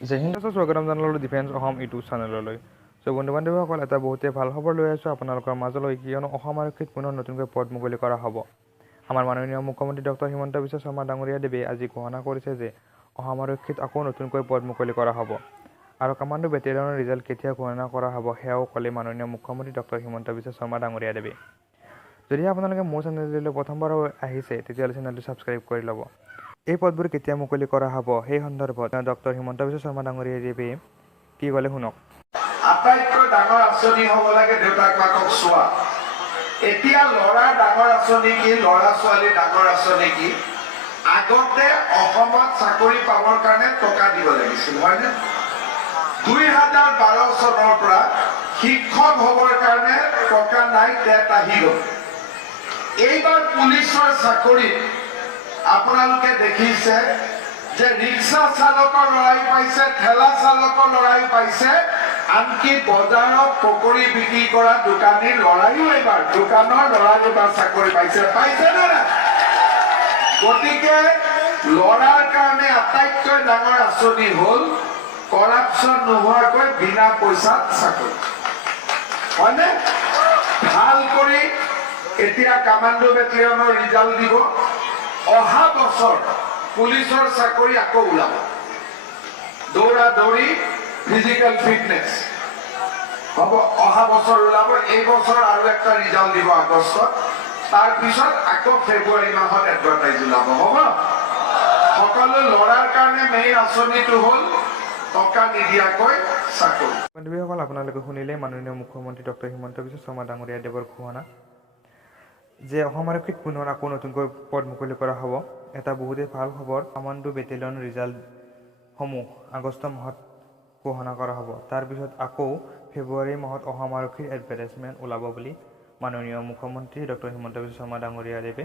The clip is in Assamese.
জয় হিন্দ স্বাগতম জনালোঁ ডিফেন্স অসম ইউটিউব চেনেললৈ। বন্ধু বান্ধৱীসকল, এটা বহুতেই ভাল খবৰ লৈ আছোঁ আপোনালোকৰ মাজলৈ, কিয়নো অসম আৰক্ষীত পুনৰ নতুনকৈ পদ মুকলি কৰা হ'ব। আমাৰ মাননীয় মুখ্যমন্ত্ৰী ডক্টৰ হিমন্ত বিশ্ব শৰ্মা ডাঙৰীয়াদেৱে আজি ঘোষণা কৰিছে যে অসম আৰক্ষীত আকৌ নতুনকৈ পদ মুকলি কৰা হ'ব। আৰু কামাণ্ডো বেটেলিয়নৰ ৰিজাল্ট কেতিয়া ঘোষণা কৰা হ'ব সেয়াও ক'লে মাননীয় মুখ্যমন্ত্ৰী ডক্টৰ হিমন্ত বিশ্ব শৰ্মা ডাঙৰীয়াদেৱে। যদি আপোনালোকে মোৰ চেনেললৈ প্ৰথমবাৰ আহিছে তেতিয়াহ'লে চেনেলটো ছাবস্ক্ৰাইব কৰি ল'ব। এই পদবোৰ কেতিয়া মুকলি কৰা হ'ব সেই সন্দৰ্ভত ডক্টৰ হিমন্ত বিশ্ব শৰ্মা ডাঙৰীয়াদেৱে কি ক'লে শুনক। আটাইতকৈ ডাঙৰ আঁচনি হ'ব লাগে দেউতাক মাকক চোৱা। এতিয়া ল'ৰা ডাঙৰ আঁচনি কি, ল'ৰা ছোৱালী ডাঙৰ আঁচনি কি? আগতে অসমত চাকৰি পাবৰ কাৰণে টকা দিব লাগিছিল, হয়নে? 2012 চনৰ পৰা শিক্ষক হ'বৰ কাৰণে টকা নাই, টেট আহি গ'ল। এইবাৰ পুলিচৰ চাকৰিত আপোনালোকে দেখিছে যে ৰিক্সা চালকৰ ল'ৰাই পাইছে, ঠেলা চালকৰ ল'ৰাই পাইছে, আনকি বজাৰত পকৰি বিক্ৰী কৰা দোকানীৰ ল'ৰাইও এইবাৰ, দোকানৰ ল'ৰাই এইবাৰ চাকৰি পাইছে নে নাই? গতিকে ল'ৰাৰ কাৰণে আটাইতকৈ ডাঙৰ আঁচনি হ'ল কৰাপশ্যন নোহোৱাকৈ বিনা পইচাত চাকৰি, হয়নে? ভাল কৰি এতিয়া কামাণ্ডো বেটেলিয়নৰ ৰিজাল্ট দিব। অহা বছৰ পুলিচৰ চাকৰি আকৌ ওলাব। দৌৰা দৌৰি ফিজিকেল ফিটনেছ হ'ব, অহা বছৰ ওলাব। এই বছৰ আৰু একটা ৰিজাল্ট দিব আগষ্টত, তাৰপিছত আকৌ ফেব্ৰুৱাৰী মাহত এডভাৰটাইজ ওলাব, হ'ব? সকলো ল'ৰাৰ কাৰণে মেইন আঁচনিটো হ'ল টকা নিদিয়াকৈ চাকৰি। বান্ধৱীসকল, আপোনালোকে শুনিলে মাননীয় মুখ্যমন্ত্ৰী ডক্টৰ হিমন্ত বিশ্ব শৰ্মা ডাঙৰীয়াদেৱৰ ঘোষণা যে অসম আৰক্ষীত পুনৰ আকৌ নতুনকৈ পদ মুকলি কৰা হ'ব। এটা বহুতেই ভাল খবৰ। কামাণ্ডো বেটেলিয়ন ৰিজাল্টসমূহ আগষ্ট মাহত ঘোষণা কৰা হ'ব। তাৰপিছত আকৌ ফেব্ৰুৱাৰী মাহত অসম আৰক্ষীৰ এডভাৰটাইজমেণ্ট ওলাব বুলি মাননীয় মুখ্যমন্ত্ৰী ডক্টৰ হিমন্ত বিশ্ব শৰ্মা ডাঙৰীয়াদেৱে